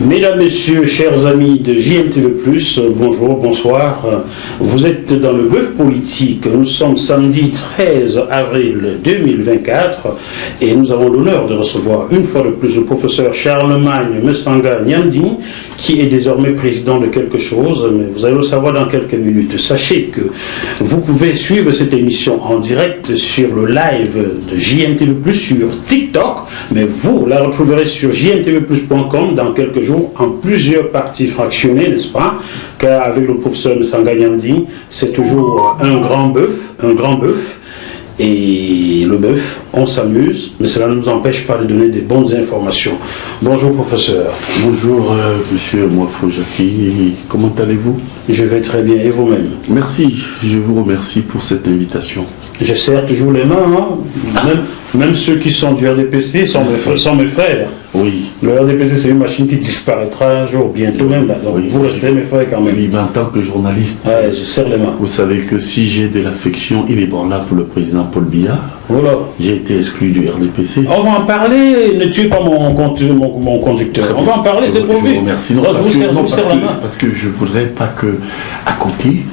Mesdames, Messieurs, chers amis de JMTV+, bonjour, bonsoir. Vous êtes dans le bœuf politique. Nous sommes samedi 13 avril 2024 et nous avons l'honneur de recevoir une fois de plus le professeur Charlemagne Messanga Nyanding, qui est désormais président de quelque chose, mais vous allez le savoir dans quelques minutes. Sachez que vous pouvez suivre cette émission en direct sur le live de JMTV+, sur TikTok, mais vous la retrouverez sur jmtvplus.com dans quelques jours en plusieurs parties fractionnées, n'est-ce pas? Car avec le professeur Messanga Nyanding, c'est toujours un grand bœuf, et le bœuf, on s'amuse, mais cela ne nous empêche pas de donner des bonnes informations. Bonjour professeur. Bonjour monsieur Mwafo Jackie, comment allez-vous? Je vais très bien, et vous-même? Merci, je vous remercie pour cette invitation. Je serre toujours les mains, hein? Même ceux qui sont du RDPC sont mes frères. Oui. Le RDPC, c'est une machine qui disparaîtra un jour, bientôt même. Là. Donc oui, vous restez mes frères quand même. Oui, mais en tant que journaliste, ouais, je serre les mains. Vous savez que si j'ai de l'affection inébranlable pour le président Paul Biya, voilà. J'ai été exclu du RDPC. On va en parler, ne tuez pas mon conducteur. On va en parler, c'est pour lui. Je vous remercie. Parce que je ne voudrais pas que, à côté,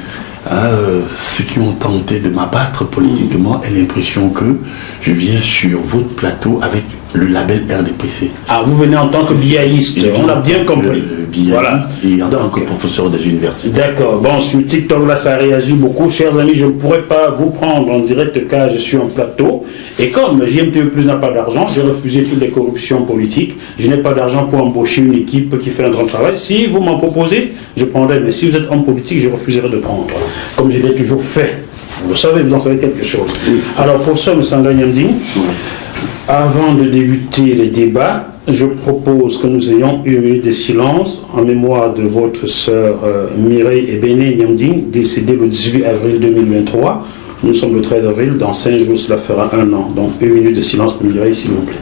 ceux qui ont tenté de m'abattre politiquement aient l'impression que je viens sur votre plateau avec le label RDPC. Ah, vous venez en tant que biaïste, on l'a bien compris. Voilà. Et en tant que professeur des universités. D'accord. Bon, sur TikTok, là, ça réagit beaucoup. Chers amis, je ne pourrais pas vous prendre en direct car je suis en plateau. Et comme JMTV+ n'a pas d'argent, j'ai refusé toutes les corruptions politiques. Je n'ai pas d'argent pour embaucher une équipe qui fait un grand travail. Si vous m'en proposez, je prendrai. Mais si vous êtes homme politique, je refuserai de prendre. Comme je l'ai toujours fait. Vous le savez, vous en savez quelque chose. Oui. Alors, professeur Messanga Nyanding, avant de débuter les débats, je propose que nous ayons une minute de silence en mémoire de votre sœur Mireille Ebene Nyanding, décédée le 18 avril 2023. Nous sommes le 13 avril, dans 5 jours cela fera 1 an. Donc une minute de silence pour Mireille, s'il vous plaît.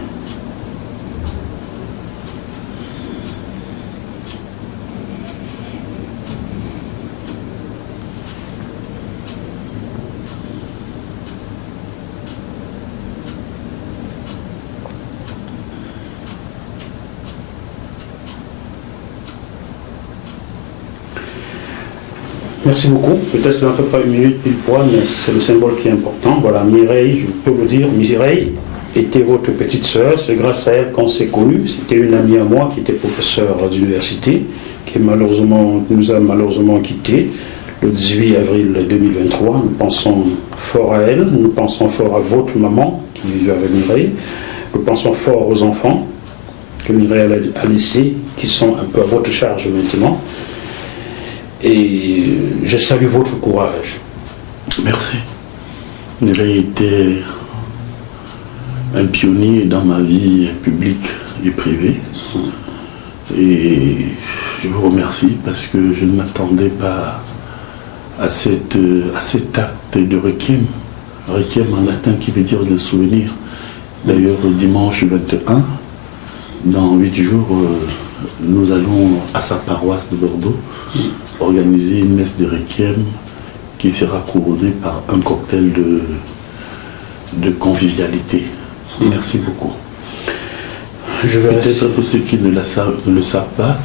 Merci beaucoup. Peut-être que ça ne fait pas une minute pile poil, mais c'est le symbole qui est important. Voilà, Mireille, je peux vous dire, Mireille était votre petite sœur. C'est grâce à elle qu'on s'est connus. C'était une amie à moi qui était professeure d'université, qui nous a malheureusement quittés le 18 avril 2023. Nous pensons fort à elle. Nous pensons fort à votre maman qui vivait avec Mireille. Nous pensons fort aux enfants que Mireille a laissés, qui sont un peu à votre charge maintenant. Et je salue votre courage. Merci. Mireille était un pionnier dans ma vie publique et privée. Et je vous remercie parce que je ne m'attendais pas à cet acte de requiem. Requiem en latin qui veut dire de souvenir. D'ailleurs, dimanche 21, dans 8 jours, nous allons à sa paroisse de Bordeaux organiser une messe de requiem qui sera couronnée par un cocktail de convivialité. Merci beaucoup. Peut-être pour ceux qui ne le savent pas,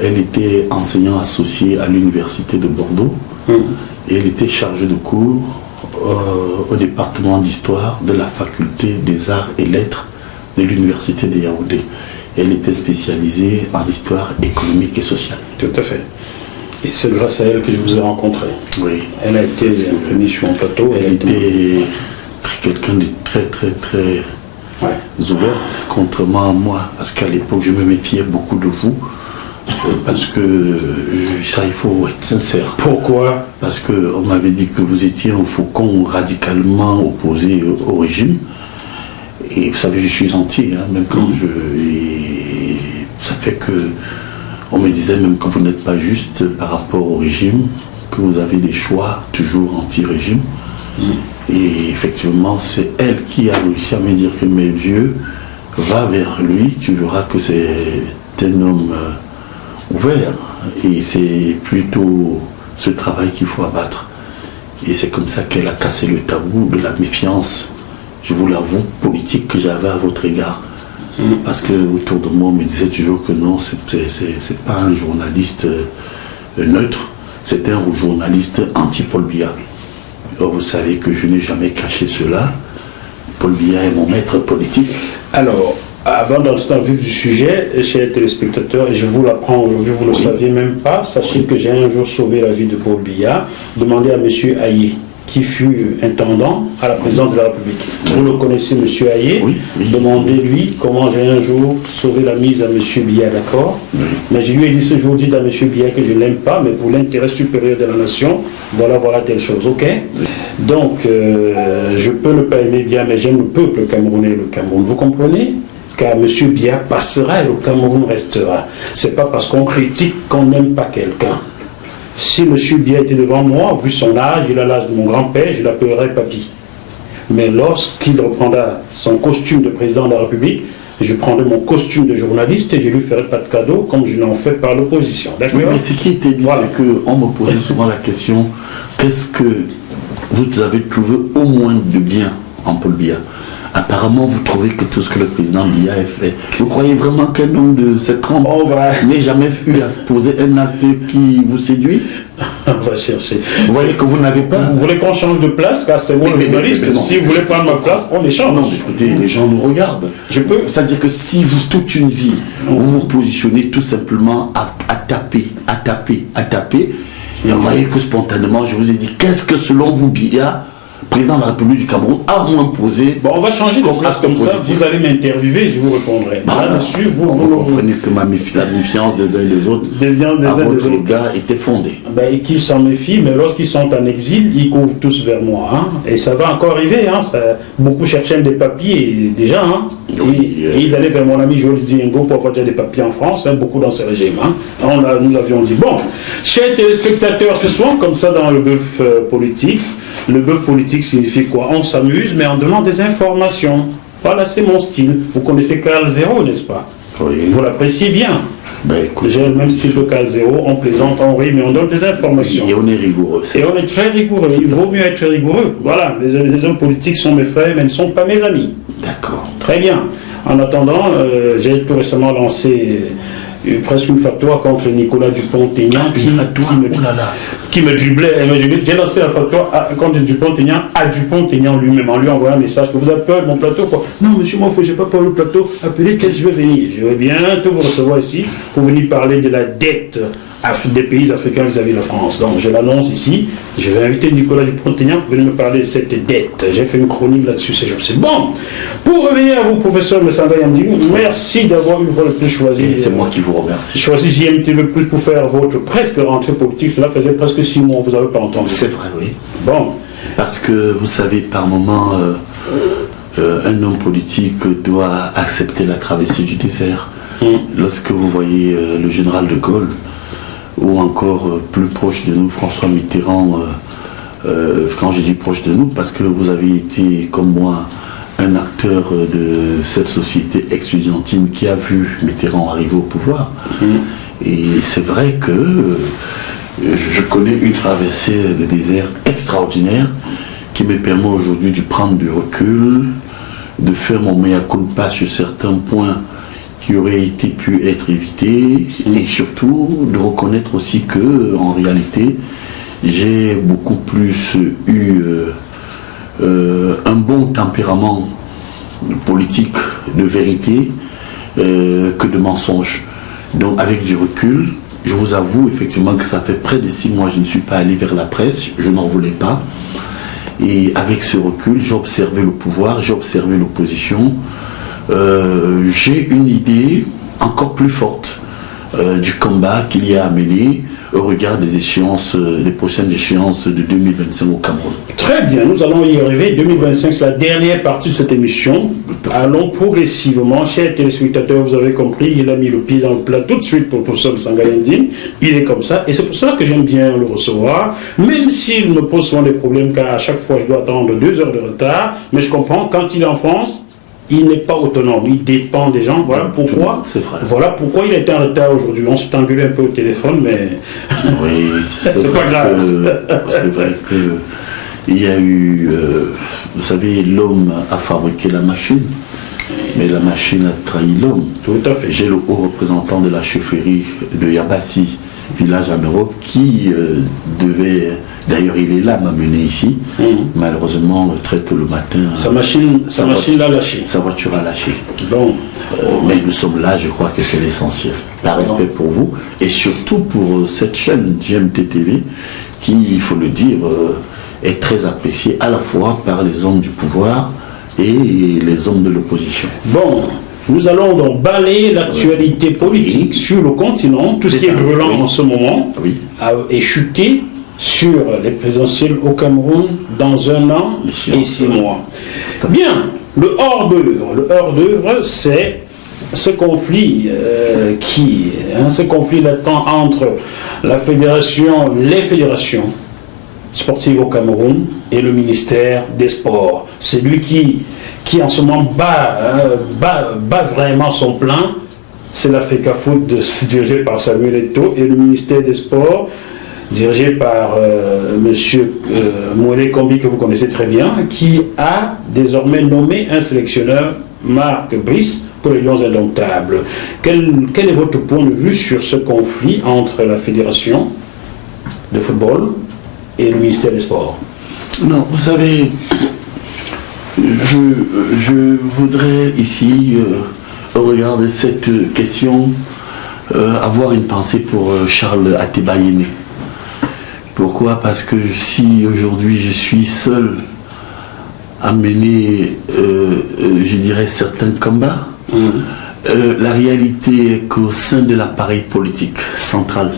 elle était enseignante associée à l'université de Bordeaux et elle était chargée de cours au département d'histoire de la faculté des arts et lettres de l'université de Yaoundé. Elle était spécialisée en histoire économique et sociale. Tout à fait. Et c'est grâce à elle que je vous ai rencontré. Oui. Elle a été venue sur mon plateau. Elle était quelqu'un de très ouverte, contrairement à moi, parce qu'à l'époque je me méfiais beaucoup de vous, parce que ça il faut être sincère. Pourquoi? Parce qu'on m'avait dit que vous étiez un faucon radicalement opposé au régime. Et vous savez, je suis entier, hein, même quand ça fait que on me disait même que vous n'êtes pas juste par rapport au régime, que vous avez des choix toujours anti-régime. Et effectivement, c'est elle qui a réussi à me dire que mes vieux, va vers lui, tu verras que c'est un homme ouvert. Et c'est plutôt ce travail qu'il faut abattre. Et c'est comme ça qu'elle a cassé le tabou de la méfiance, je vous l'avoue, politique que j'avais à votre égard. Parce que autour de moi, on me disait toujours que non, c'est pas un journaliste neutre, c'est un journaliste anti-Paul Biya. Or, vous savez que je n'ai jamais caché cela. Paul Biya est mon maître politique. Alors, avant d'entrer dans le vif du sujet, chers téléspectateurs, et je vous l'apprends aujourd'hui, vous ne le saviez même pas, sachez que j'ai un jour sauvé la vie de Paul Biya. Demandez à M. Aye, qui fut intendant à la présidence de la République. Vous le connaissez, M. Aye. Oui. Demandez-lui comment j'ai un jour sauvé la mise à M. Biya, d'accord? Oui. Mais je lui ai dit ce jour, dites à M. Biya que je ne l'aime pas, mais pour l'intérêt supérieur de la nation, voilà telle chose, ok? Donc, je peux ne pas aimer Biya, mais j'aime le peuple camerounais et le Cameroun. Vous comprenez? Car M. Biya passera et le Cameroun restera. C'est pas parce qu'on critique qu'on n'aime pas quelqu'un. Si M. Biya était devant moi, vu son âge, il a l'âge de mon grand-père, je l'appellerais papy. Mais lorsqu'il reprendra son costume de président de la République, je prendrai mon costume de journaliste et je ne lui ferai pas de cadeau comme je l'en fais par l'opposition. D'accord? Oui, mais ce qui était dit, voilà. C'est qu'on me posait souvent la question, qu'est-ce que vous avez trouvé au moins de bien en Paul Biya? Apparemment, vous trouvez que tout ce que le président Biya a fait. Vous croyez vraiment qu'un homme de cette trempe n'ait jamais eu à poser un acte qui vous séduise? On va chercher. Vous voyez que vous n'avez pas. Vous voulez qu'on change de place, car c'est moi le journaliste. Mais non. Si vous voulez prendre ma place, on échange. Non, mais écoutez, les gens nous regardent. Je peux. C'est-à-dire que si vous, toute une vie, vous vous positionnez tout simplement à taper, et vous voyez que spontanément, je vous ai dit, qu'est-ce que selon vous, Biya, président de la République du Cameroun, a moins posé? Bon, on va changer de place comme ça. Vous allez m'interviewer, je vous répondrai. Là-dessus, vous comprenez que la méfiance des uns et des autres à votre égard était fondée. Ben, qui s'en méfient, mais lorsqu'ils sont en exil, ils courent tous vers moi. Hein. Et ça va encore arriver. Hein. Beaucoup cherchaient des papiers déjà. Hein. Oui, et ils allaient vers mon ami Joël Diengo pour avoir des papiers en France, hein, beaucoup dans ce régime. Hein. Nous avions dit, bon, chers téléspectateurs, ce soir, comme ça dans le bœuf politique, le bœuf politique signifie quoi? On s'amuse, mais on demande des informations. Voilà, c'est mon style. Vous connaissez Carl Zéro, n'est-ce pas? Oui. Vous l'appréciez bien. Ben, écoute, j'ai le même style que Carl Zéro, on plaisante, on rit, mais on donne des informations. Et on est rigoureux. Et on est très rigoureux. Il vaut mieux être rigoureux. Voilà, les hommes politiques sont mes frères, mais ne sont pas mes amis. D'accord. Très bien. En attendant, j'ai tout récemment lancé presque une fatwa contre Nicolas Dupont-Aignan qui me driblait. J'ai lancé la fatwa contre Dupont-Aignan à Dupont-Aignan lui-même, en lui envoyant un message que vous avez peur de mon plateau, quoi. Non, monsieur, moi, je n'ai pas peur du plateau. Appelez que je vais venir. Je vais bientôt vous recevoir ici pour venir parler de la dette des pays africains vis-à-vis de la France. Donc, je l'annonce ici. Je vais inviter Nicolas Dupont-Aignan pour venir me parler de cette dette. J'ai fait une chronique là-dessus ces jours-ci. Bon, pour revenir à vous, professeur Messanda Yamding, merci d'avoir une fois de plus choisi. Et c'est moi qui vous remercie. Choisi JMTV Plus pour faire votre presque rentrée politique. Cela faisait presque 6 mois, vous n'avez pas entendu. C'est vrai, oui. Bon. Parce que, vous savez, par moment, un homme politique doit accepter la traversée du désert. Lorsque vous voyez le général de Gaulle, ou encore plus proche de nous, François Mitterrand, quand je dis proche de nous, parce que vous avez été, comme moi, un acteur de cette société ex-estudiantine qui a vu Mitterrand arriver au pouvoir. Et c'est vrai que je connais une traversée de désert extraordinaire qui me permet aujourd'hui de prendre du recul, de faire mon mea culpa sur certains points qui auraient pu être évités, et surtout de reconnaître aussi que, en réalité, j'ai beaucoup plus eu un bon tempérament politique de vérité que de mensonge. Donc avec du recul, je vous avoue effectivement que ça fait près de 6 mois que je ne suis pas allé vers la presse, je n'en voulais pas. Et avec ce recul, j'ai observé le pouvoir, j'ai observé l'opposition. J'ai une idée encore plus forte du combat qu'il y a à mener au regard des échéances, des prochaines échéances de 2025 au Cameroun. Très bien, nous allons y arriver. 2025, c'est la dernière partie de cette émission. Allons progressivement. Chers téléspectateurs, vous avez compris, il a mis le pied dans le plat tout de suite pour le professeur Messanda Yamding. Il est comme ça, et c'est pour ça que j'aime bien le recevoir, même s'il me pose souvent des problèmes, car à chaque fois je dois attendre 2 heures de retard, mais je comprends, quand il est en France, il n'est pas autonome, il dépend des gens. Voilà pourquoi, voilà pourquoi il était en retard aujourd'hui. On s'est engueulé un peu au téléphone, mais oui, c'est pas grave. C'est vrai qu'il y a eu, vous savez, l'homme a fabriqué la machine, Mais la machine a trahi l'homme. Tout à fait. J'ai le haut représentant de la chefferie de Yabassi, village Amero, qui devait, d'ailleurs il est là, m'amener ici. Malheureusement, très tôt le matin, Sa machine l'a lâché. sa voiture a lâché. Bon. Mais nous sommes là, je crois que c'est l'essentiel. Par respect pour vous, et surtout pour cette chaîne GMT-TV, qui, il faut le dire, est très appréciée à la fois par les hommes du pouvoir et les hommes de l'opposition. Bon, nous allons donc balayer l'actualité politique sur le continent. Tout ce qui est brûlant en ce moment est chuté sur les présidentielles au Cameroun dans 1 an et 6 mois. Bien, le hors-d'œuvre, c'est ce conflit ce conflit latent entre les fédérations sportives au Cameroun et le ministère des Sports. C'est lui qui en ce moment bat vraiment son plein. C'est la FECAFOOT dirigée par Samuel Eto'o et le ministère des Sports dirigé par M. Moulé Kombi, que vous connaissez très bien, qui a désormais nommé un sélectionneur, Marc Brice, pour les Lions Indomptables. Quel est votre point de vue sur ce conflit entre la Fédération de football et le ministère des Sports? Non, vous savez, je voudrais ici, au regard de cette question, avoir une pensée pour Charles Atebayene. Pourquoi? Parce que si aujourd'hui je suis seul à mener, je dirais, certains combats, la réalité est qu'au sein de l'appareil politique central,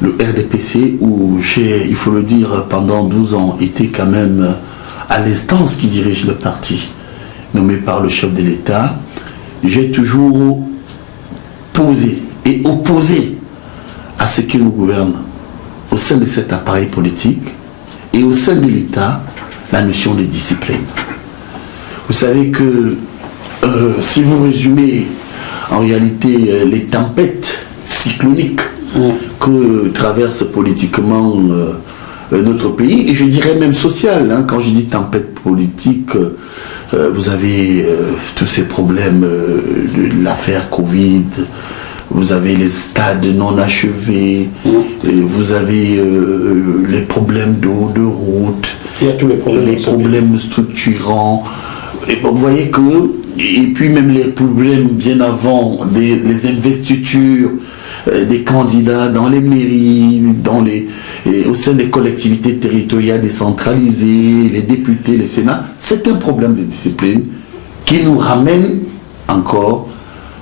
le RDPC, où j'ai, il faut le dire, pendant 12 ans, été quand même à l'instance qui dirige le parti, nommé par le chef de l'État, j'ai toujours posé et opposé à ce qui nous gouverne au sein de cet appareil politique et au sein de l'État la notion de discipline. Vous savez que si vous résumez en réalité les tempêtes cycloniques que traverse politiquement notre pays, et je dirais même social, quand je dis tempête politique, vous avez tous ces problèmes de l'affaire Covid, vous avez les stades non achevés, vous avez les problèmes d'eau, de route, il y a tous les problèmes structurants. Et vous voyez que, et puis même les problèmes bien avant, les investitures des candidats dans les mairies, au sein des collectivités territoriales décentralisées, les députés, les sénats, c'est un problème de discipline qui nous ramène encore,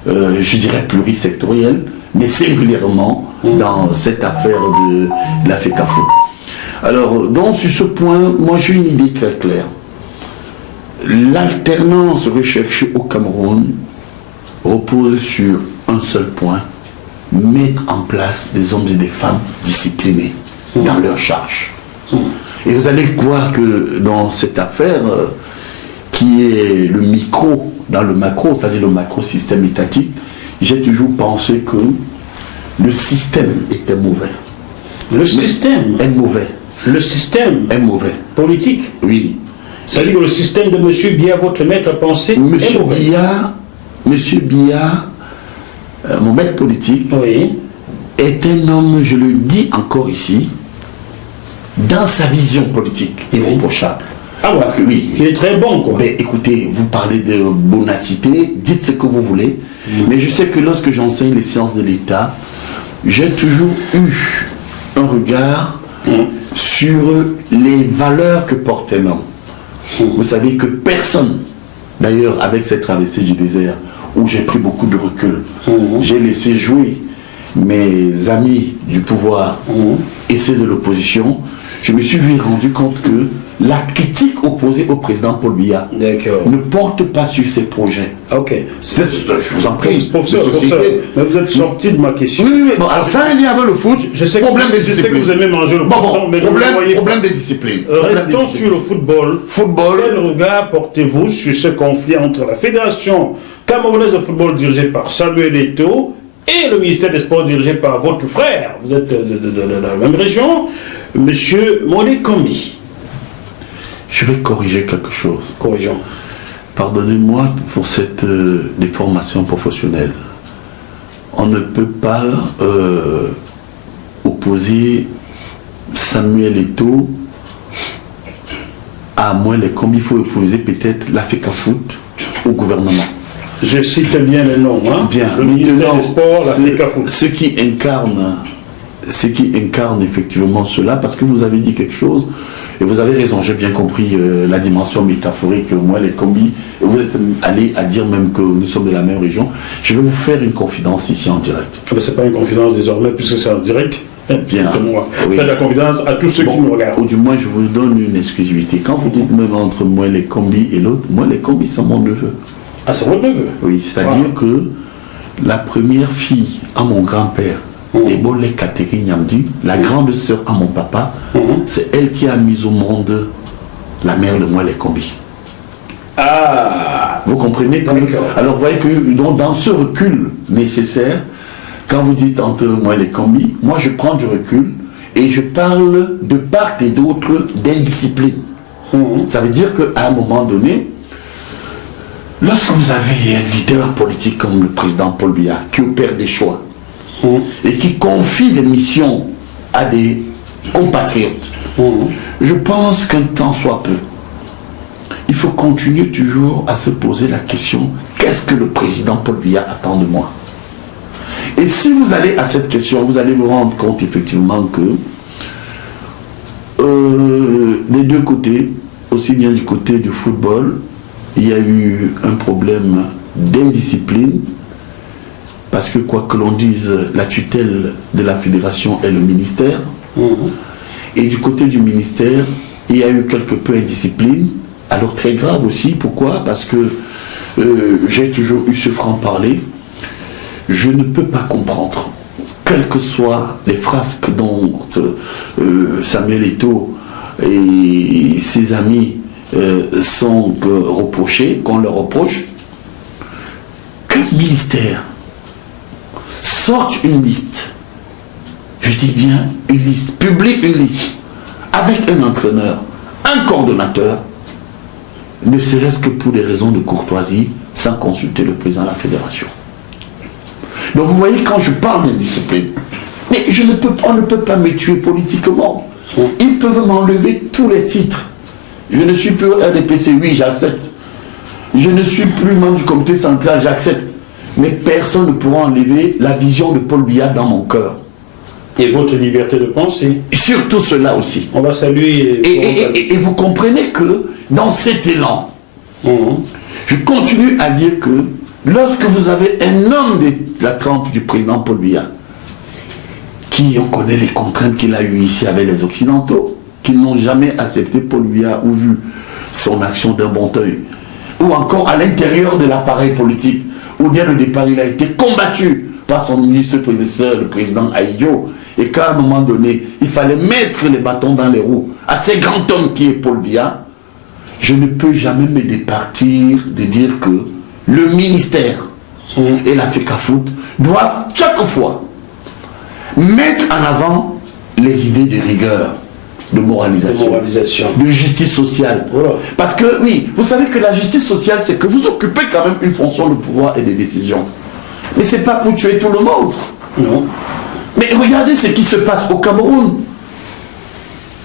je dirais plurisectoriel, mais singulièrement dans cette affaire de la FECAFOOT. Alors, donc sur ce point, moi j'ai une idée très claire. L'alternance recherchée au Cameroun repose sur un seul point: mettre en place des hommes et des femmes disciplinés dans leurs charges. Et vous allez voir que dans cette affaire, qui est le micro dans le macro, c'est-à-dire le macro-système étatique, j'ai toujours pensé que le système était mauvais. Le système est mauvais. Le système est mauvais. Politique. Oui. C'est-à-dire que le système de M. Biya, votre maître à penser, est mauvais. Monsieur Biya, mon maître politique, est un homme, je le dis encore ici, dans sa vision politique, irréprochable. Ah ouais. Parce que oui. Il est très bon, quoi. Mais écoutez, vous parlez de bonacité, dites ce que vous voulez, mais je sais que lorsque j'enseigne les sciences de l'État, j'ai toujours eu un regard sur les valeurs que porte un homme. Vous savez que personne, d'ailleurs avec cette traversée du désert, où j'ai pris beaucoup de recul, j'ai laissé jouer mes amis du pouvoir et ceux de l'opposition, je me suis rendu compte que la critique opposée au président Paul Biya ne porte pas sur ses projets. Ok. Je vous en prie. Professeur, mais vous êtes sorti de ma question. Oui, mais bon, alors ça a un lien avec le foot. Je sais que vous aimez manger le poisson, mais problème de discipline. Restons sur le football. Quel regard portez-vous sur ce conflit entre la Fédération camerounaise de football dirigée par Samuel Eto'o et le ministère des Sports dirigé par votre frère? Vous êtes de la même région, Monsieur Moulé Kombi. Je vais corriger quelque chose. Corrigeons. Pardonnez-moi pour cette déformation professionnelle. On ne peut pas opposer Samuel Eto'o à moi les combis. Il faut opposer peut-être l'Africafoot au gouvernement. Je cite bien les noms, hein? Bien. Le ministère des Sports, l'Africafoot. Ceux qui incarnent effectivement cela, parce que vous avez dit quelque chose, et vous avez raison, j'ai bien compris la dimension métaphorique, moi les combis, vous êtes allé à dire même que nous sommes de la même région. Je vais vous faire une confidence ici en direct. Ah ben, c'est pas une confidence désormais, puisque c'est en direct. Bien. Oui. Faites la confidence à tous ceux qui nous regardent. Ou du moins, je vous donne une exclusivité. Quand vous dites même entre moi les combis et l'autre, moi les combis sont mon neveu. Ah, c'est votre neveu? Oui, c'est-à-dire que la première fille à mon grand-père, Ebole Catherine Nyamdi, la grande sœur à mon papa, c'est elle qui a mis au monde la mère de moi les combis. Ah! Vous comprenez que... Alors vous voyez que dans ce recul nécessaire, quand vous dites entre moi les combis, moi je prends du recul et je parle de part et d'autre d'indiscipline. Ça veut dire qu'à un moment donné, lorsque vous avez un leader politique comme le président Paul Biya qui opère des choix et qui confie des missions à des compatriotes, je pense qu'un temps soit peu, il faut continuer toujours à se poser la question, qu'est-ce que le président Paul Biya attend de moi? Et si vous allez à cette question, vous allez vous rendre compte effectivement que des deux côtés, aussi bien du côté du football, il y a eu un problème d'indiscipline, parce que quoi que l'on dise, la tutelle de la fédération est le ministère. Et du côté du ministère, il y a eu quelque peu d'indiscipline. Alors très grave aussi, pourquoi? Parce que j'ai toujours eu ce franc-parler. Je ne peux pas comprendre, quelles que soient les frasques dont Samuel Eto'o et ses amis sont reprochés, qu'on leur reproche, que le ministère sorte une liste, je dis bien une liste, publie une liste, avec un entraîneur, un coordonnateur, ne serait-ce que pour des raisons de courtoisie, sans consulter le président de la fédération. Donc vous voyez, quand je parle d'indiscipline, mais on ne peut pas me tuer politiquement. Ils peuvent m'enlever tous les titres. Je ne suis plus RDPC, oui, j'accepte. Je ne suis plus membre du comité central, j'accepte. Mais personne ne pourra enlever la vision de Paul Biya dans mon cœur. Et votre liberté de penser. Surtout cela aussi. On va saluer... Et vous comprenez que dans cet élan, je continue à dire que lorsque vous avez un homme de la trempe du président Paul Biya, qui, on connaît les contraintes qu'il a eues ici avec les Occidentaux, qui n'ont jamais accepté Paul Biya ou vu son action d'un bon œil, ou encore à l'intérieur de l'appareil politique, où dès le départ il a été combattu par son ministre prédécesseur, le président Aïdjo, et qu'à un moment donné, il fallait mettre les bâtons dans les roues à ce grand homme qui est Paul Biya, je ne peux jamais me départir de dire que le ministère et l'Africafoot doivent chaque fois mettre en avant les idées de rigueur, de moralisation, de justice sociale. Voilà. Parce que oui, vous savez que la justice sociale, c'est que vous occupez quand même une fonction de pouvoir et de décision. Mais c'est pas pour tuer tout le monde. Non. Mais regardez ce qui se passe au Cameroun.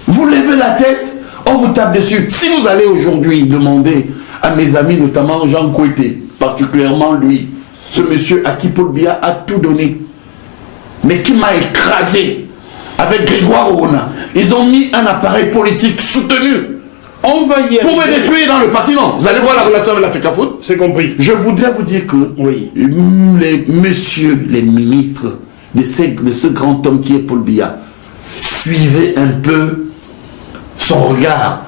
Vous levez la tête, on vous tape dessus. Si vous allez aujourd'hui demander à mes amis, notamment Jean Kouété, particulièrement lui, ce monsieur à qui Paul Biya a tout donné, mais qui m'a écrasé avec Grégoire Orona. Ils ont mis un appareil politique soutenu pour me détruire dans le parti. Non, vous allez voir la relation avec l'Africafoot. C'est compris. Je voudrais vous dire que les messieurs, les ministres de ce grand homme qui est Paul Biya, suivez un peu son regard.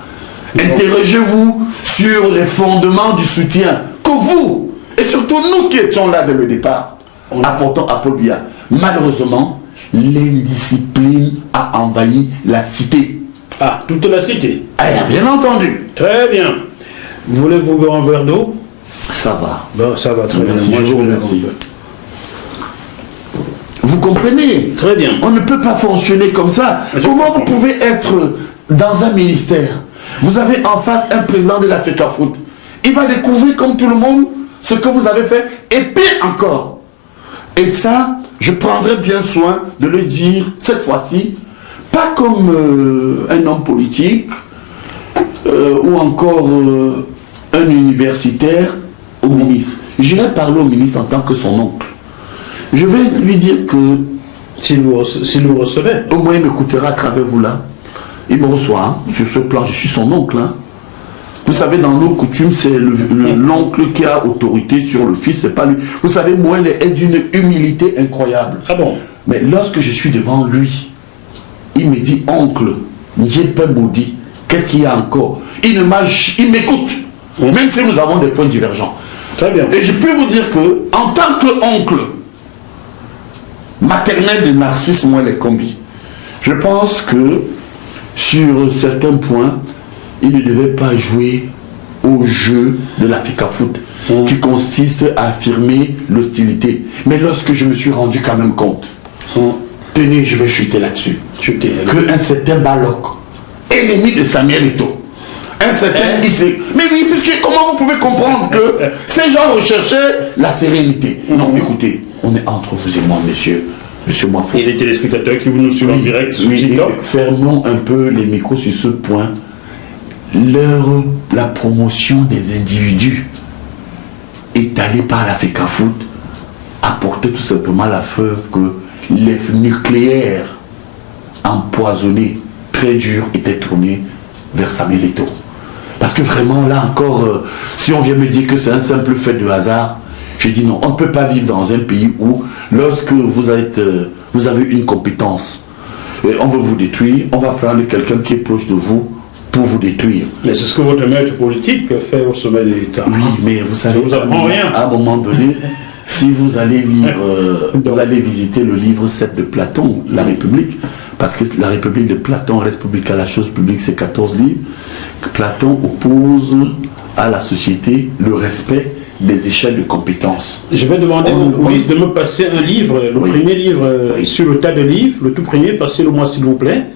Interrogez-vous sur les fondements du soutien que vous, et surtout nous qui étions là dès le départ, apportons à Paul Biya. Malheureusement, l'indiscipline a envahi la cité. Ah, toute la cité. Ah, bien entendu. Très bien. Voulez-vous boire un verre d'eau? Ça va. Bon, ça va très bien. Moi, je vous remercie. Vous comprenez? Très bien. On ne peut pas fonctionner comme ça. Comment vous pouvez être dans un ministère? Vous avez en face un président de l'Africafoot il va découvrir comme tout le monde ce que vous avez fait, et pire encore. Et ça, je prendrai bien soin de le dire cette fois-ci, pas comme un homme politique, ou encore un universitaire au ministre. J'irai parler au ministre en tant que son oncle. Je vais lui dire que... S'il vous recevait. Au moins il m'écoutera à travers vous là. Il me reçoit, hein. Sur ce plan, je suis son oncle. Hein. Vous savez, dans nos coutumes, c'est l'oncle qui a autorité sur le fils, c'est pas lui. Vous savez, moi, il est d'une humilité incroyable. Ah bon? Mais lorsque je suis devant lui, il me dit, oncle, j'ai pas maudit. Qu'est-ce qu'il y a encore? Il m'écoute, même si nous avons des points divergents. Très bien. Et je peux vous dire que, en tant qu'oncle maternel de Narcisse Moelle Kombi, je pense que sur certains points, il ne devait pas jouer au jeu de l'Africa Foot, qui consiste à affirmer l'hostilité. Mais lorsque je me suis rendu quand même compte, tenez, je vais chuter là-dessus, qu'un certain Balok, ennemi de Samuel Eto'o, un certain XC. Mais oui, puisque comment vous pouvez comprendre que ces gens recherchaient la sérénité? Non, écoutez, on est entre vous et moi, monsieur Moifou. Et les téléspectateurs qui vous nous suivent en direct sur TikTok. Fermons un peu les micros sur ce point. La promotion des individus étalée par l'Africa Foot apportait tout simplement la preuve que les nucléaires empoisonnés, très durs, étaient tournés vers Samuel Eto'o. Parce que vraiment, là encore, si on vient me dire que c'est un simple fait de hasard, je dis non, on ne peut pas vivre dans un pays où, lorsque vous avez une compétence, on veut vous détruire, on va prendre quelqu'un qui est proche de vous pour vous détruire. Mais c'est ce que votre maître politique fait au sommet de l'État. Oui, mais vous savez, vous apprends rien. À un moment donné, si vous allez lire, vous allez visiter le livre 7 de Platon, La République, parce que la République de Platon, République à la chose publique, c'est 14 livres, que Platon oppose à la société le respect des échelles de compétences. Je vais demander au police de me passer un livre, le premier livre sur le tas de livres, le tout premier, passez-le-moi s'il vous plaît.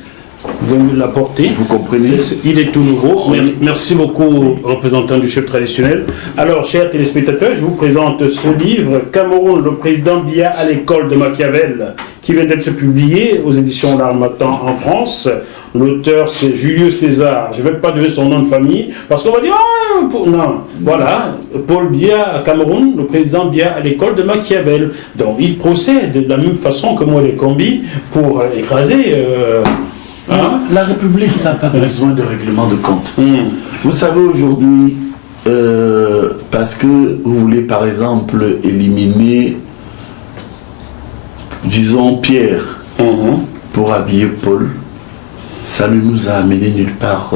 Vous pouvez me l'apporter. Vous comprenez? Il est tout nouveau. Merci beaucoup, représentant du chef traditionnel. Alors, chers téléspectateurs, je vous présente ce livre, Cameroun, le président Biya à l'école de Machiavel, qui vient d'être publié aux éditions L'Harmattan en France. L'auteur, c'est Julius César. Je ne vais pas donner son nom de famille, parce qu'on va dire, non, voilà, Paul Biya à Cameroun, le président Biya à l'école de Machiavel. Donc, il procède de la même façon que Moelle Kombi pour écraser... La République n'a pas besoin de règlement de compte. Vous savez aujourd'hui, parce que vous voulez par exemple éliminer, disons, Pierre pour habiller Paul, ça ne nous a amené nulle part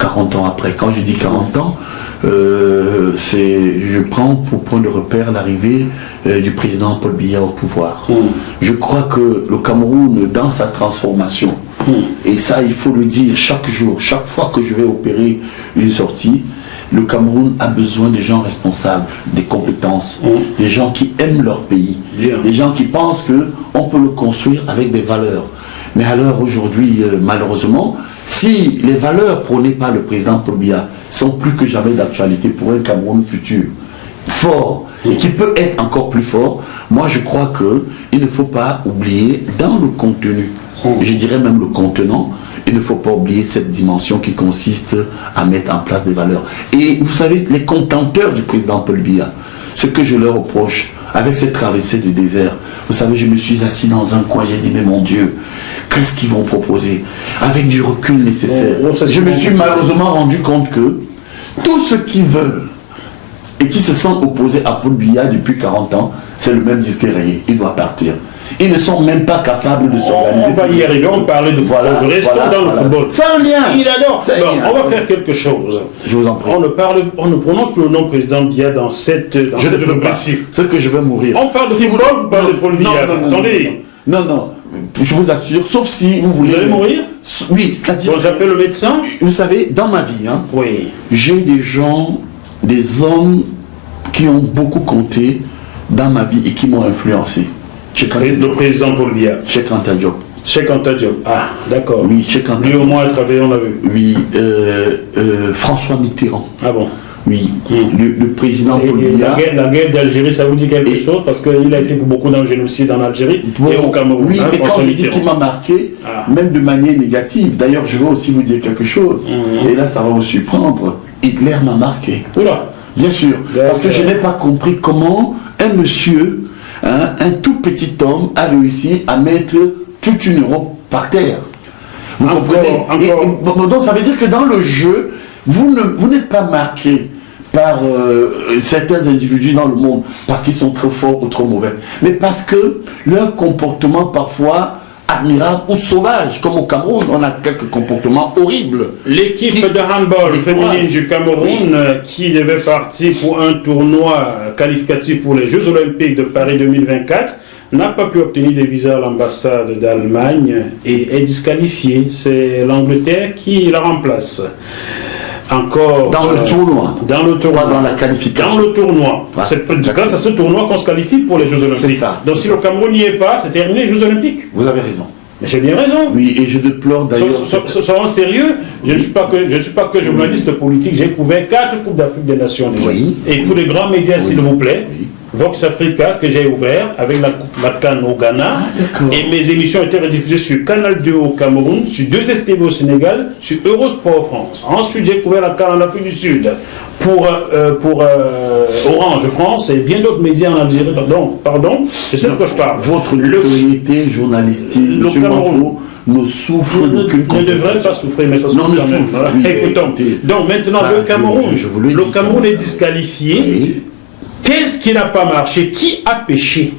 40 ans après. Quand je dis 40 ans, je prends pour point de repère l'arrivée du président Paul Biya au pouvoir. Je crois que le Cameroun, dans sa transformation, et ça il faut le dire chaque jour, chaque fois que je vais opérer une sortie, le Cameroun a besoin de gens responsables, des compétences, des gens qui aiment leur pays, des gens qui pensent qu'on peut le construire avec des valeurs. Mais alors aujourd'hui, malheureusement, si les valeurs prônées par le président Paul Biya sont plus que jamais d'actualité pour un Cameroun futur, fort, et qui peut être encore plus fort, moi je crois qu'il ne faut pas oublier dans le contenu, et je dirais même le contenant, il ne faut pas oublier cette dimension qui consiste à mettre en place des valeurs. Et vous savez, les contenteurs du président Paul Biya, ce que je leur reproche, avec cette traversée du désert, vous savez, je me suis assis dans un coin, j'ai dit, mais mon Dieu, qu'est-ce qu'ils vont proposer? Avec du recul nécessaire. Je me suis malheureusement rendu compte que tous ceux qui veulent et qui se sentent opposés à Paul Biya depuis 40 ans, c'est le même disque rayé, il doit partir. Ils ne sont même pas capables de s'organiser. On va y arriver, on parlait de football. Restons dans le football. C'est un lien. Il adore. Bon, on va faire quelque chose. Je vous en prie. On ne prononce plus le nom président Biya dans cette rubrique. Ce que je vais mourir. On parle de football, vous parlez de Paul Biya. Attendez. Non, je vous assure, sauf si vous voulez... Vous allez mourir? Oui, c'est-à-dire... Donc j'appelle le médecin? Vous savez, dans ma vie, oui, j'ai des gens, des hommes qui ont beaucoup compté dans ma vie et qui m'ont influencé. Le président Paul Biya. Cheikh Anta Diop. Cheikh Anta Diop. Ah, d'accord. Oui, Cheikh Anta Diop. Lui au moins a travaillé, on l'a vu. Oui, François Mitterrand. Ah bon? Oui, le président Paul Biya. La guerre d'Algérie, ça vous dit quelque chose? Parce qu'il a été pour beaucoup dans le génocide en Algérie et au Cameroun. Oui, hein, mais quand je dis qu'il m'a marqué, même de manière négative, d'ailleurs je veux aussi vous dire quelque chose, et là ça va vous surprendre, Hitler m'a marqué. Oula. Bien sûr, parce que je n'ai pas compris comment un monsieur, un tout petit homme, a réussi à mettre toute une Europe par terre. Vous comprenez? Donc ça veut dire que dans le jeu, vous n'êtes pas marqué par certains individus dans le monde parce qu'ils sont trop forts ou trop mauvais, mais parce que leur comportement parfois admirable ou sauvage, comme au Cameroun, on a quelques comportements horribles. L'équipe de handball féminine du Cameroun qui devait partir pour un tournoi qualificatif pour les Jeux Olympiques de Paris 2024 n'a pas pu obtenir des visas à l'ambassade d'Allemagne et est disqualifiée. C'est l'Angleterre qui la remplace. Encore dans le tournoi. Dans le tournoi. Pas dans la qualification. Dans le tournoi. Ouais. C'est grâce à ce tournoi qu'on se qualifie pour les Jeux Olympiques. C'est ça. Donc si le Cameroun n'y est pas, c'est terminé les Jeux Olympiques. Vous avez raison. Mais j'ai bien raison. Oui, et je déplore d'ailleurs. Soyons sérieux, je ne suis pas que journaliste politique, j'ai couvert 4 Coupes d'Afrique des Nations déjà. Oui. Et pour les grands médias, s'il vous plaît, Vox Africa, que j'ai ouvert avec la CAN au Ghana. Et mes émissions étaient rediffusées sur Canal 2 au Cameroun, sur 2STV au Sénégal, sur Eurosport France. Ensuite, j'ai couvert la CAN en Afrique du Sud pour Orange France et bien d'autres médias en Algérie. Pardon, je sais de quoi je parle. Votre notoriété journalistique, M. Manfo, ne souffre d'aucune contestation. Ne devrait pas souffrir, mais ça souffre quand même. Voilà. Oui, écoutons. Donc maintenant, le Cameroun est disqualifié. Oui. Qu'est-ce qui n'a pas marché? Qui a péché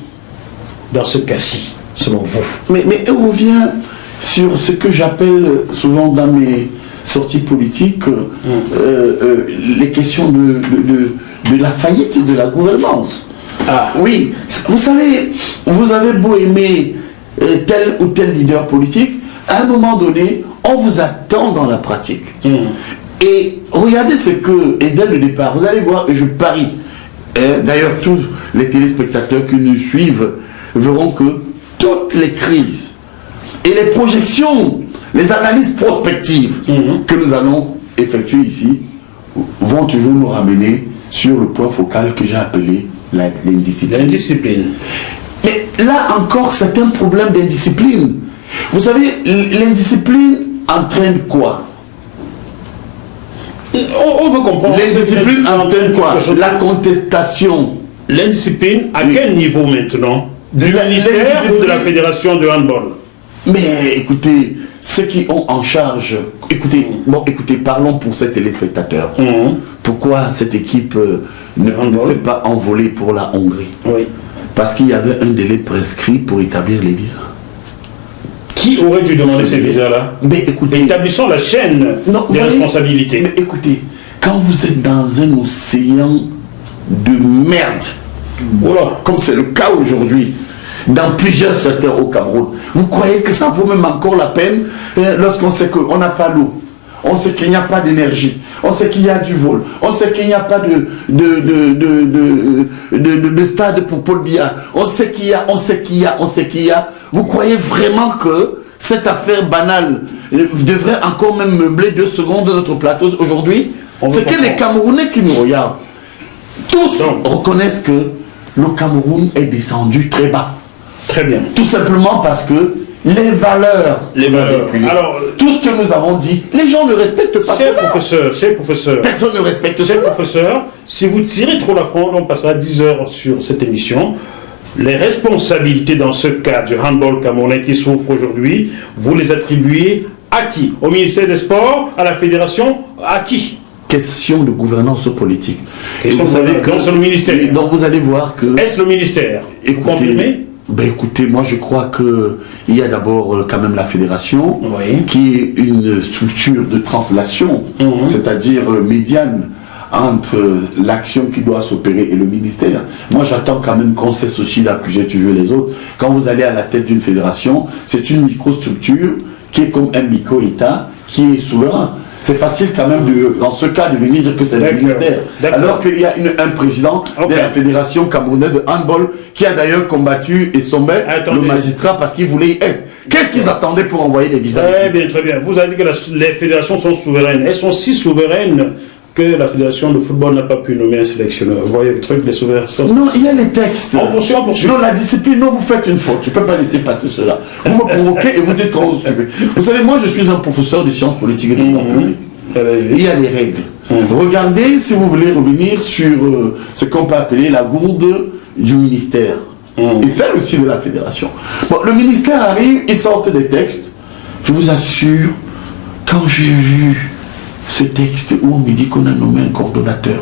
dans ce cas-ci, selon vous? Mais on revient sur ce que j'appelle souvent dans mes sorties politiques les questions de la faillite de la gouvernance. Oui, vous savez, vous avez beau aimer tel ou tel leader politique, à un moment donné, on vous attend dans la pratique. Et regardez ce que, et dès le départ, vous allez voir, et je parie, d'ailleurs, tous les téléspectateurs qui nous suivent verront que toutes les crises et les projections, les analyses prospectives que nous allons effectuer ici vont toujours nous ramener sur le point focal que j'ai appelé l'indiscipline. L'indiscipline. Mais là encore, c'est un problème d'indiscipline. Vous savez, l'indiscipline entraîne quoi? On veut comprendre. L'indiscipline entraîne quoi? La contestation. L'indiscipline, à quel niveau maintenant? Du ministère ou de la fédération de handball? Mais écoutez, ceux qui ont en charge, écoutez, parlons pour ces téléspectateurs. Pourquoi cette équipe ne s'est pas envolée pour la Hongrie? Oui. Parce qu'il y avait un délai prescrit pour établir les visas. Qui aurait dû demander ces visas-là? Mais écoutez, établissons la chaîne des responsabilités. Mais écoutez, quand vous êtes dans un océan de merde, comme c'est le cas aujourd'hui, dans plusieurs secteurs au Cameroun, vous croyez que ça vaut même encore la peine lorsqu'on sait qu'on n'a pas l'eau, on sait qu'il n'y a pas d'énergie, on sait qu'il y a du vol, on sait qu'il n'y a pas de stade pour Paul Biya, on sait qu'il y a. Vous croyez vraiment que cette affaire banale devrait encore même meubler 2 secondes de notre plateau aujourd'hui? C'est que les Camerounais qui nous regardent, tous reconnaissent que le Cameroun est descendu très bas. Très bien. Tout simplement parce que les valeurs. Alors, tout ce que nous avons dit, les gens ne respectent pas. Cher professeur. Personne ne respecte ça. Cher professeur, si vous tirez trop la fronde, on passera 10 heures sur cette émission. Les responsabilités dans ce cas du handball camerounais qui souffre aujourd'hui, vous les attribuez à qui? Au ministère des Sports? À la fédération? À qui? Question de gouvernance politique. Et vous savez que c'est le ministère. Donc vous allez voir que... Est-ce le ministère? Vous confirmez? Ben écoutez, moi je crois qu'il y a d'abord quand même la fédération, qui est une structure de translation, c'est-à-dire médiane entre l'action qui doit s'opérer et le ministère. Moi j'attends quand même qu'on cesse aussi d'accuser toujours les autres. Quand vous allez à la tête d'une fédération, c'est une microstructure qui est comme un micro-État qui est souverain. C'est facile quand même, dans ce cas, de venir dire que c'est le ministère. Alors qu'il y a un président de la Fédération camerounaise de handball qui a d'ailleurs combattu et sommé le magistrat parce qu'il voulait y être. Qu'est-ce qu'ils attendaient pour envoyer des visas? Très bien. Vous avez dit que les fédérations sont souveraines. Elles sont si souveraines que la Fédération de football n'a pas pu nommer un sélectionneur. Vous voyez le truc, les souverains. Non, il y a les textes. On poursuit. Non, la discipline, non, vous faites une faute. Je ne peux pas laisser passer cela. Vous me provoquez et vous dites qu'on vous suivez. Vous savez, moi, je suis un professeur de sciences politiques et de droit public. Il y a des règles. Regardez, si vous voulez revenir sur ce qu'on peut appeler la gourde du ministère. Et celle aussi de la fédération. Bon, le ministère arrive, il sort des textes. Je vous assure, quand j'ai vu ce texte où on me dit qu'on a nommé un coordonnateur,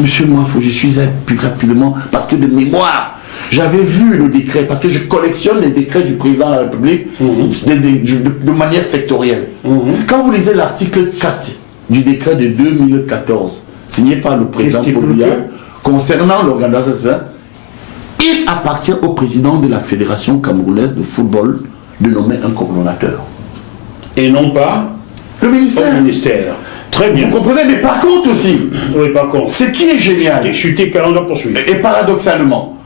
Monsieur Mwafo, je suis allé plus rapidement parce que de mémoire, j'avais vu le décret, parce que je collectionne les décrets du président de la République de manière sectorielle. Quand vous lisez l'article 4 du décret de 2014, signé par le président Poulouya, concernant l'organisation, il appartient au président de la Fédération camerounaise de football de nommer un coordonnateur. Et non pas le ministère. Au ministère. Très bien. Vous comprenez, mais par contre aussi, oui, par contre, ce qui est génial, chuter 40 poursuivre. Et paradoxalement,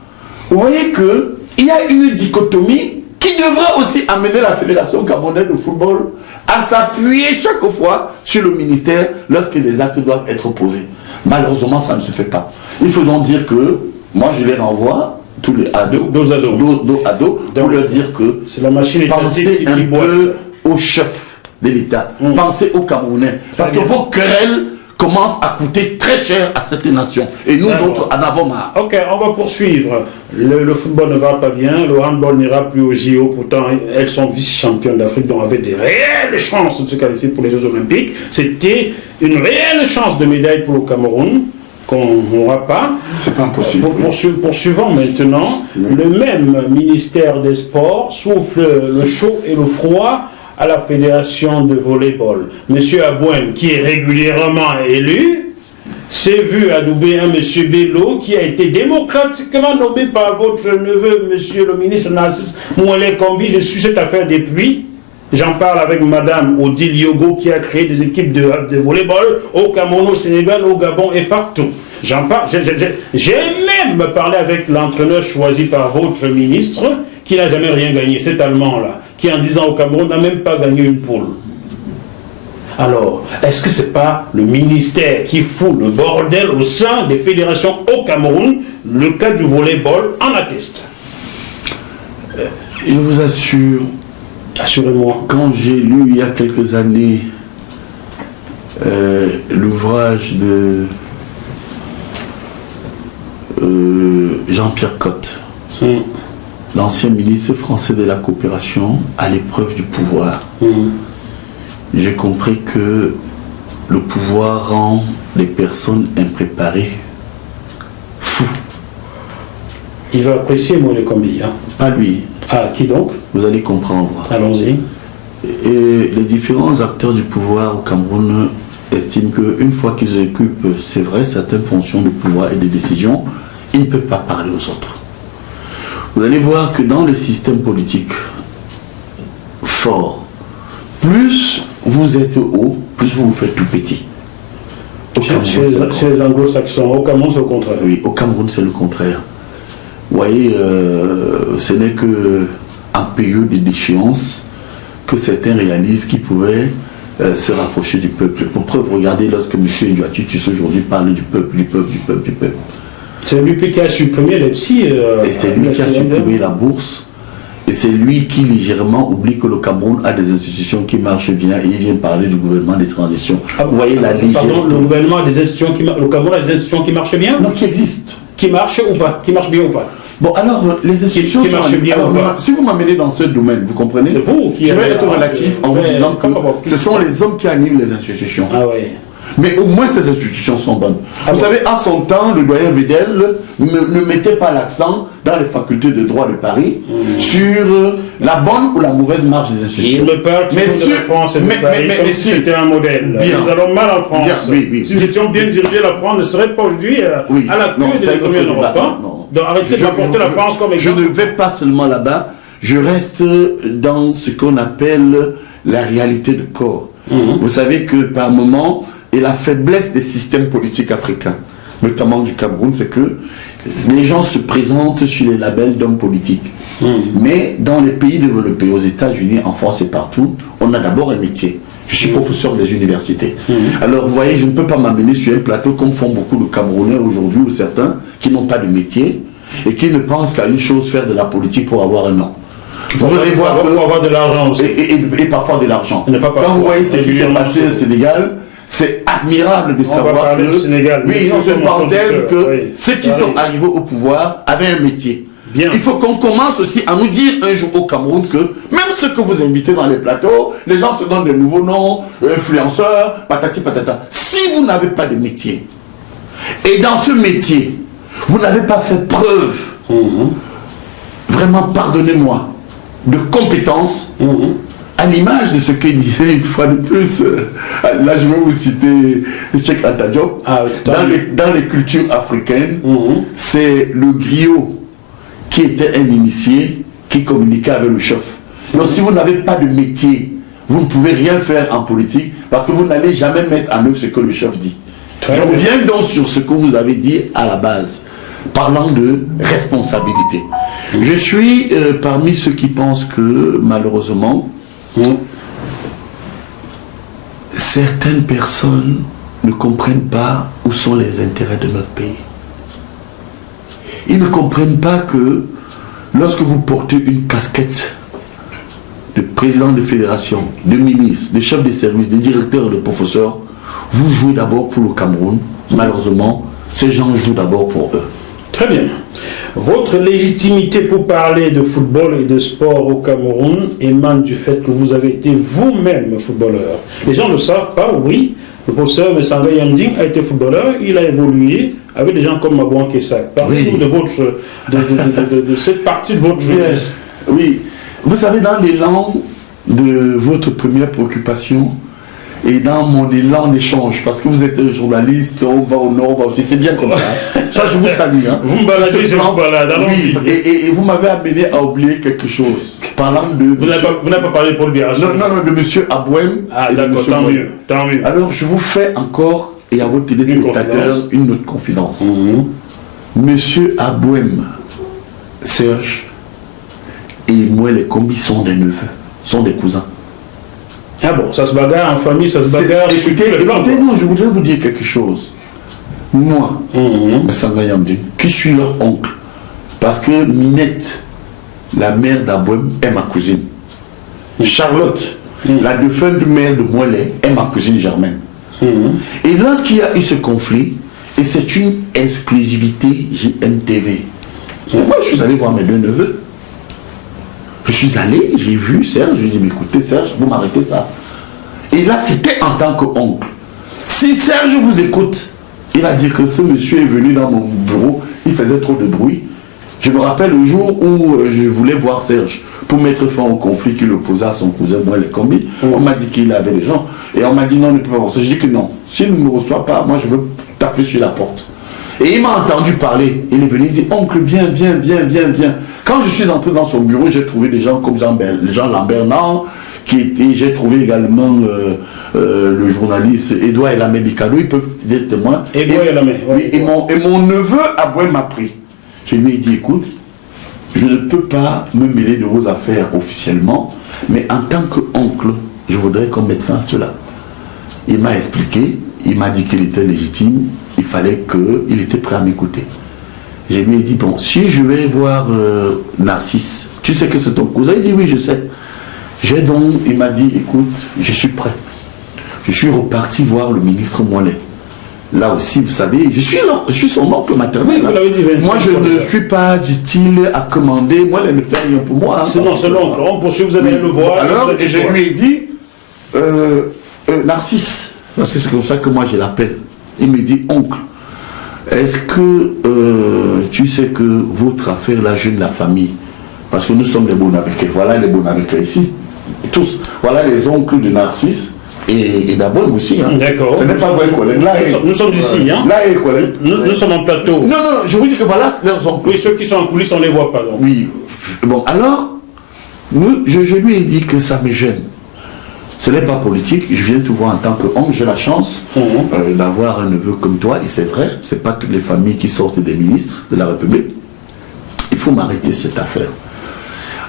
vous voyez qu'il y a une dichotomie qui devrait aussi amener la Fédération camerounaise de football à s'appuyer chaque fois sur le ministère lorsque des actes doivent être posés. Malheureusement, ça ne se fait pas. Il faut donc dire que, moi je les renvoie, tous les ados, dos à dos, pour leur dire que c'est la machine pensez un peu au chef de l'État, pensez aux Camerounais, parce que vos querelles commencent à coûter très cher à cette nation, et nous autres en avons marre. Ok, on va poursuivre. Le football ne va pas bien, le handball n'ira plus au JO, pourtant elles sont vice-championnes d'Afrique, donc avaient des réelles chances de se qualifier pour les Jeux Olympiques. C'était une réelle chance de médaille pour le Cameroun, qu'on n'aura pas. C'est pas impossible. Poursuivons maintenant, le même ministère des Sports souffle le chaud et le froid à la fédération de volleyball. Monsieur Abouem, qui est régulièrement élu, s'est vu adouber un monsieur Bello qui a été démocratiquement nommé par votre neveu, monsieur le ministre Narcisse Mouelé Kombi. Je suis cette affaire depuis. J'en parle avec madame Odile Yogo qui a créé des équipes de volleyball au Cameroun, au Sénégal, au Gabon et partout. J'en parle. J'ai même parlé avec l'entraîneur choisi par votre ministre qui n'a jamais rien gagné, cet Allemand-là, qui en 10 ans au Cameroun n'a même pas gagné une poule. Alors, est-ce que ce n'est pas le ministère qui fout le bordel au sein des fédérations au Cameroun? Le cas du volleyball en atteste. Je vous assure, assurez-moi. Quand j'ai lu il y a quelques années l'ouvrage de Jean-Pierre Cotte, l'ancien ministre français de la coopération, à l'épreuve du pouvoir, j'ai compris que le pouvoir rend les personnes impréparées fous. Il va apprécier Mouelé Kombi, hein? Pas lui. Ah, qui donc? Vous allez comprendre. Allons-y. Et les différents acteurs du pouvoir au Cameroun estiment qu'une fois qu'ils occupent, c'est vrai, certaines fonctions de pouvoir et de décision, ils ne peuvent pas parler aux autres. Vous allez voir que dans le système politique fort, plus vous êtes haut, plus vous vous faites tout petit. Chez les anglo-saxons, au Cameroun c'est le contraire. Oui, au Cameroun c'est le contraire. Vous voyez, ce n'est qu'en période de déchéance que certains réalisent qu'ils pouvaient se rapprocher du peuple. Pour preuve, regardez lorsque M. Ndiouatitus aujourd'hui parle du peuple. C'est lui qui a supprimé les psys. Et c'est lui qui a supprimé la bourse. Et c'est lui qui légèrement oublie que le Cameroun a des institutions qui marchent bien et il vient parler du gouvernement des transitions. Vous voyez la légèreté. Pardon, le gouvernement a des institutions le Cameroun a des institutions qui marchent bien? Non, qui existent. Qui marchent ou pas? Qui marchent bien ou pas? Bon, alors, les institutions qui marchent bien ou pas? Si vous m'amenez dans ce domaine, vous comprenez? C'est vous qui... Je vais être relatif en vous disant que ce sont les hommes qui animent les institutions. Ah oui. Mais au moins ces institutions sont bonnes. Vous savez, à son temps, le doyen Vedel ne mettait pas l'accent dans les facultés de droit de Paris sur la bonne ou la mauvaise marche des institutions. Il me parle de France et de Paris comme si c'était un modèle. Bien. Nous allons mal en France. Oui. Si nous étions bien dirigés, la France ne serait pas aujourd'hui à la queue de l'économie en Europe. Donc arrêtez d'apporter la France comme exemple. Je ne vais pas seulement là-bas, je reste dans ce qu'on appelle la réalité de corps. Vous savez que par moment, et la faiblesse des systèmes politiques africains, notamment du Cameroun, c'est que les gens se présentent sur les labels d'hommes politiques. Mais dans les pays développés, aux États-Unis, en France et partout, on a d'abord un métier. Je suis professeur des universités. Alors, vous voyez, je ne peux pas m'amener sur un plateau comme font beaucoup de Camerounais aujourd'hui, ou certains qui n'ont pas de métier et qui ne pensent qu'à une chose, faire de la politique pour avoir un nom. Vous allez voir pour avoir de l'argent aussi. Et parfois de l'argent. Quand vous voyez ce qui s'est passé au Sénégal, c'est admirable de savoir que... Sénégal, oui, c'est une parenthèse que ceux qui sont arrivés au pouvoir avaient un métier. Bien. Il faut qu'on commence aussi à nous dire un jour au Cameroun que même ceux que vous invitez dans les plateaux, les gens se donnent de nouveaux noms, influenceurs, patati patata. Si vous n'avez pas de métier, et dans ce métier, vous n'avez pas fait preuve, vraiment, pardonnez-moi, de compétences, à l'image de ce qu'il disait une fois de plus, là je vais vous citer Cheikh Anta Diop, dans les cultures africaines, c'est le griot qui était un initié qui communiquait avec le chef. Donc si vous n'avez pas de métier, vous ne pouvez rien faire en politique parce que vous n'allez jamais mettre en œuvre ce que le chef dit. Je reviens donc sur ce que vous avez dit à la base, parlant de responsabilité. Je suis parmi ceux qui pensent que malheureusement, certaines personnes ne comprennent pas où sont les intérêts de notre pays. Ils ne comprennent pas que lorsque vous portez une casquette de président de fédération, de ministre, de chef de service, de directeur et de professeur, vous jouez d'abord pour le Cameroun. Malheureusement, ces gens jouent d'abord pour eux. Très bien. Votre légitimité pour parler de football et de sport au Cameroun émane du fait que vous avez été vous-même footballeur. Les gens ne le savent pas, oui. Le professeur Messanga Yanding a été footballeur, il a évolué avec des gens comme Mabouan Kessak. Parlez-nous de cette partie de votre vie. Oui, vous savez, dans l'élan de votre première préoccupation et dans mon élan d'échange, parce que vous êtes un journaliste, on va au nord, on va aussi, c'est bien comme ça. Ça, je vous salue. Hein. Vous me baladez, je vous balade. Oui, et vous m'avez amené à oublier quelque chose. Parlant de... Vous n'avez pas parlé de Paul Biarasso. Non, de M. Abouem. Ah, d'accord, tant mieux. Alors, je vous fais encore, et à vos téléspectateurs, une autre confidence. M. Abouem, Serge, et moi, les combis sont des neveux, sont des cousins. Ah bon, ça se bagarre en famille, ça se bagarre. Écoutez, non, je voudrais vous dire quelque chose. Moi, qui suis leur oncle, parce que Minette, la mère d'Abouem, est ma cousine. Charlotte, la défunte mère de Moelet, est ma cousine Germaine. Et lorsqu'il y a eu ce conflit, et c'est une exclusivité JMTV, moi je suis allé voir mes deux neveux. Je suis allé, j'ai vu Serge, je lui ai dit, mais écoutez Serge, vous m'arrêtez ça. Et là, c'était en tant qu'oncle. Si Serge vous écoute, il va dire que ce monsieur est venu dans mon bureau, il faisait trop de bruit. Je me rappelle le jour où je voulais voir Serge pour mettre fin au conflit qu'il opposait à son cousin, moi, les combis. On m'a dit qu'il avait des gens. Et on m'a dit non, ne peut pas voir ça. Je dis que non. S'il ne me reçoit pas, moi, je veux taper sur la porte. Et il m'a entendu parler. Il est venu, il dit, oncle, viens. Quand je suis entré dans son bureau, j'ai trouvé des gens comme Jean Lambert, j'ai trouvé également le journaliste Edouard Elamé Bicado, ils peuvent dire témoin. Edouard Elamé, oui. Et mon neveu Abouem m'a pris. Je lui ai dit, écoute, je ne peux pas me mêler de vos affaires officiellement, mais en tant qu'oncle, je voudrais qu'on mette fin à cela. Il m'a expliqué, il m'a dit qu'il était légitime, il fallait qu'il était prêt à m'écouter. Je lui ai dit, bon, si je vais voir Narcisse, tu sais que c'est ton cousin? Il dit, oui, je sais. Il m'a dit, écoute, je suis prêt. Je suis reparti voir le ministre Moelet. Là aussi, vous savez, je suis son oncle maternel. Hein. Moi, je ne suis pas du style à commander. Moi, elle ne fait rien pour moi. Hein, c'est l'oncle. On poursuit, vous allez le voir. Alors, et je lui ai dit, Narcisse, parce que c'est comme ça que moi je l'appelle. Il me dit, oncle, est-ce que tu sais que votre affaire, la jeune, la famille, parce que nous sommes les Bonabékés, voilà les Bonabékés ici, tous, voilà les oncles de Narcisse. Et d'abord aussi, hein. D'accord. Ce n'est pas vrai, collègue. Nous sommes ici, hein. Là, collègue. Nous sommes en plateau. Non, je vous dis que voilà leurs oncles. Oui, ceux qui sont en coulisses, on les voit pas. Donc. Oui. Bon, alors, je lui ai dit que ça me gêne. Ce n'est pas politique, je viens te voir en tant qu'homme, j'ai la chance d'avoir un neveu comme toi, et c'est vrai, c'est pas toutes les familles qui sortent des ministres de la République. Il faut m'arrêter cette affaire.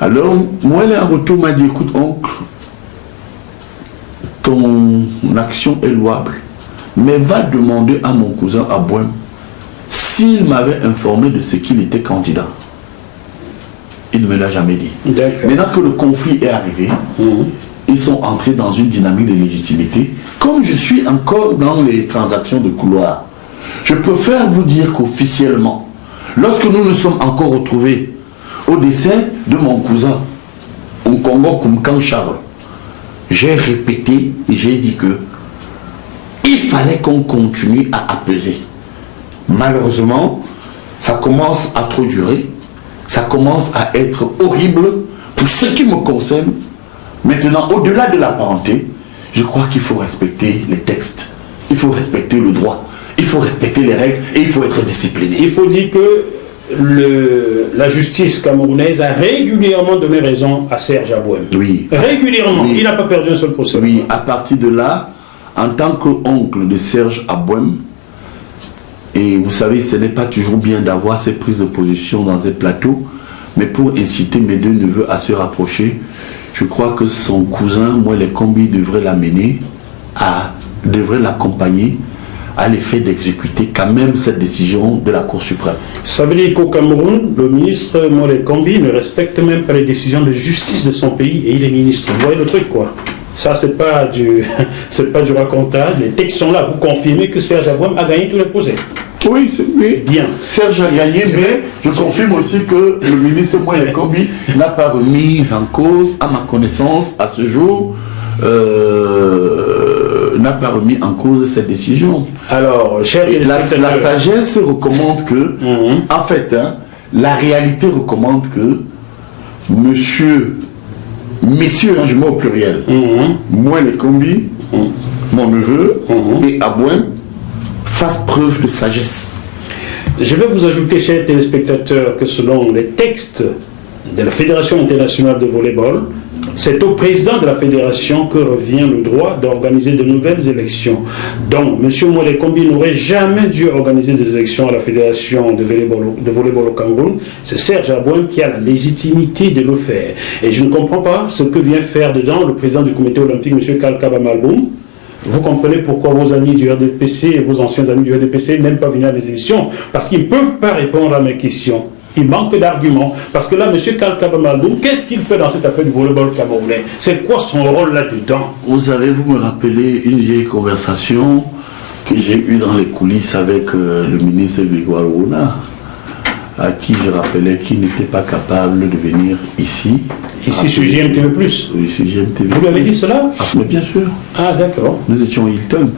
Alors, moi, en retour, m'a dit, écoute, oncle, ton action est louable, mais va demander à mon cousin Abouem s'il m'avait informé de ce qu'il était candidat. Il ne me l'a jamais dit. Maintenant que le conflit est arrivé, ils sont entrés dans une dynamique de légitimité. Comme je suis encore dans les transactions de couloir, je préfère vous dire qu'officiellement, lorsque nous nous sommes encore retrouvés au décès de mon cousin, Nkongo Koumkan Charles, j'ai répété et j'ai dit que il fallait qu'on continue à apaiser. Malheureusement, ça commence à trop durer, ça commence à être horrible pour ce qui me concerne. Maintenant, au-delà de la parenté, je crois qu'il faut respecter les textes, il faut respecter le droit, il faut respecter les règles et il faut être discipliné. Il faut dire que la justice camerounaise a régulièrement donné raison à Serge Abouem. Oui. Régulièrement. Oui. Il n'a pas perdu un seul procès. Oui, à partir de là, en tant qu'oncle de Serge Abouem, et vous savez, ce n'est pas toujours bien d'avoir ces prises de position dans un plateau, mais pour inciter mes deux neveux à se rapprocher, je crois que son cousin, Moël Kombi, devrait devrait l'accompagner à l'effet d'exécuter quand même cette décision de la Cour suprême. Ça veut dire qu'au Cameroun, le ministre Moël Kombi ne respecte même pas les décisions de justice de son pays et il est ministre. Vous voyez le truc, quoi. Ça, c'est pas du racontage. Les textes sont là. Vous confirmez que Serge Abouem a gagné tous les procès. Oui, c'est oui. Bien. Serge a gagné, mais je confirme aussi que le ministre Moël Kombi n'a pas remis en cause, à ma connaissance, à ce jour, n'a pas remis en cause cette décision. Alors, cher la sagesse recommande que, en fait, la réalité recommande que messieurs, je mets au pluriel, Moël Kombi, mon neveu, et Abouem, fassent preuve de sagesse. Je vais vous ajouter, chers téléspectateurs, que selon les textes de la Fédération internationale de volleyball, c'est au président de la fédération que revient le droit d'organiser de nouvelles élections. Donc, M. Moël Kombi n'aurait jamais dû organiser des élections à la fédération de volleyball au Cameroun. C'est Serge Abouem qui a la légitimité de le faire. Et je ne comprends pas ce que vient faire dedans le président du comité olympique, M. Kalkaba Malboum. Vous comprenez pourquoi vos amis du RDPC et vos anciens amis du RDPC n'aiment pas venir à des émissions. Parce qu'ils ne peuvent pas répondre à mes questions. Il manque d'arguments. Parce que là, M. Kalkaba Malboum, qu'est-ce qu'il fait dans cette affaire du volleyball camerounais? C'est quoi son rôle là-dedans? Vous me rappelez une vieille conversation que j'ai eue dans les coulisses avec le ministre Grégoire Ouna, à qui je rappelais qu'il n'était pas capable de venir ici. Ici sur GMTV+. Oui, sur GMTV+. Vous lui avez dit cela? Mais bien sûr. Ah, d'accord. Nous étions Hilton.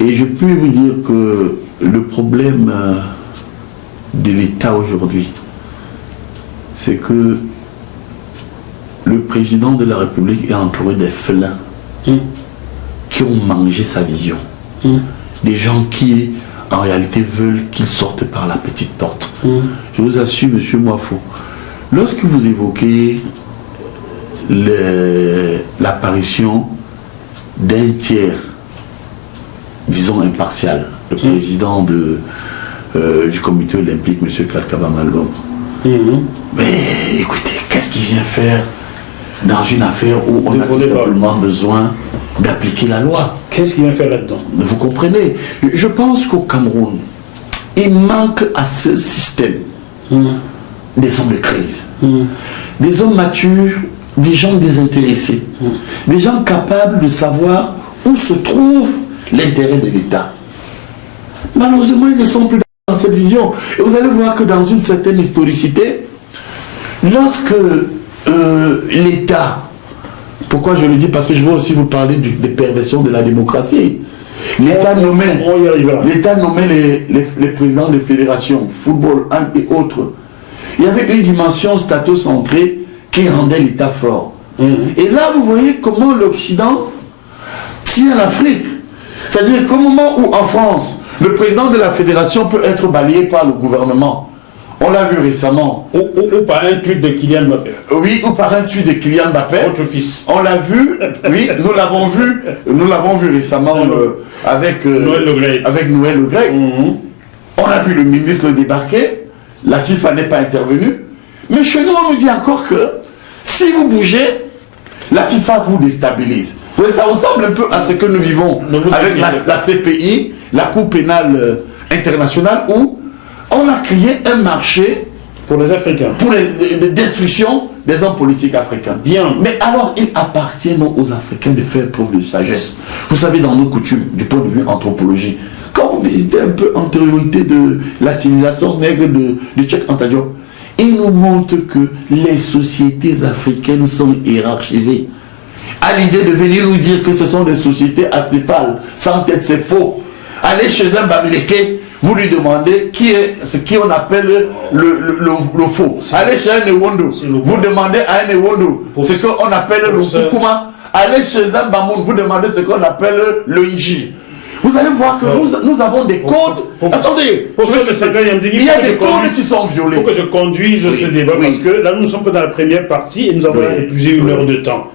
Et je peux vous dire que le problème de l'État aujourd'hui, c'est que le président de la République est entouré des félins qui ont mangé sa vision. Des gens qui, en réalité, veulent qu'il sorte par la petite porte. Je vous assure, monsieur Moafo, lorsque vous évoquez l'apparition d'un tiers, disons impartial, le président du comité olympique, M. Kalkaba Malboum. Mais écoutez, qu'est-ce qu'il vient faire dans une affaire où on a tout simplement besoin d'appliquer la loi? Qu'est-ce qu'il vient faire là-dedans? Vous comprenez? Je pense qu'au Cameroun, il manque à ce système des hommes de crise, des hommes matures, des gens désintéressés, des gens capables de savoir où se trouve l'intérêt de l'État. Malheureusement, ils ne sont plus dans cette vision. Et vous allez voir que dans une certaine historicité, lorsque l'État, pourquoi je le dis? Parce que je veux aussi vous parler des perversions de la démocratie. L'État nommait les présidents des fédérations, football, hand et autres. Il y avait une dimension statocentrée qui rendait l'État fort. Et là, vous voyez comment l'Occident tient l'Afrique. C'est-à-dire qu'au moment où en France, le président de la fédération peut être balayé par le gouvernement, on l'a vu récemment. Ou par un tweet de Kylian Mbappé. Oui, ou par un tweet de Kylian Mbappé. Votre fils. On l'a vu, oui, nous l'avons vu récemment avec Noël Le Graët. On a vu le ministre débarquer, la FIFA n'est pas intervenue. Mais chez nous, on nous dit encore que si vous bougez, la FIFA vous déstabilise. Oui, ça ressemble un peu à ce que nous vivons avec la CPI, la Cour pénale internationale, où on a créé un marché pour les Africains, pour la destruction des hommes politiques africains. Bien. Mais alors, il appartient aux Africains de faire preuve de sagesse. Vous savez, dans nos coutumes, du point de vue anthropologie, quand vous visitez un peu l'antériorité de la civilisation nègre de Cheikh Anta Diop, il nous montre que les sociétés africaines sont hiérarchisées. À l'idée de venir nous dire que ce sont des sociétés acéphales, sans tête, c'est faux. Allez chez un Bamileke, vous lui demandez qui est ce qu'on appelle le faux. Allez chez un Ewondo, vous demandez à un Ewondo ce qu'on appelle le Kukuma. Allez chez un Bamoun, vous demandez ce qu'on appelle le Inji. Vous allez voir que nous avons des codes. Attendez, il y a des codes qui sont violés. Il faut que je conduise ce débat parce que là nous sommes que dans la première partie et nous avons épuisé 1 heure de temps.